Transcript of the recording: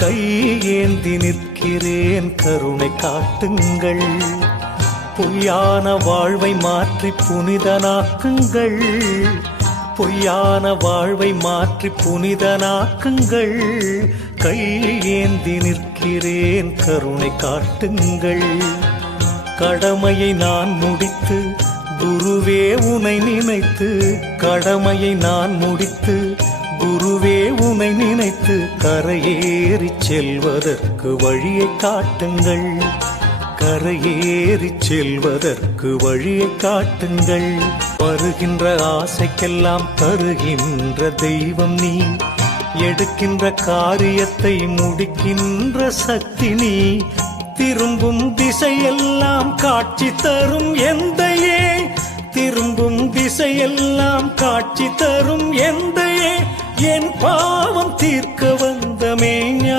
கையேந்தி நிற்கிறேன் கருணை காட்டுங்கள். பொய்யான வாழ்வை மாற்றி புனிதனாக்குங்கள். பொய்யான வாழ்வை மாற்றி புனிதனாக்குங்கள். கையேந்தி நிற்கிறேன் கருணை காட்டுங்கள். கடமையை நான் முடித்து குருவே உனை நினைத்து, கடமையை நான் முடித்து குருவே உனை நினைத்து கரையேறி செல்வதற்கு வழியை காட்டுங்கள். கரையேறி செல்வதற்கு வழியை காட்டுங்கள். வருகின்ற ஆசைக்கெல்லாம் தருகின்ற தெய்வம் நீ, எடுக்கின்ற காரியத்தை முடிக்கின்ற சக்தி நீ. திரும்பும் திசையெல்லாம் காட்சி தரும் எந்தையே, திரும்பும் திசையெல்லாம் காட்சி தரும் எந்தையே, என் பாவம் தீர்க்க வந்த மேஞான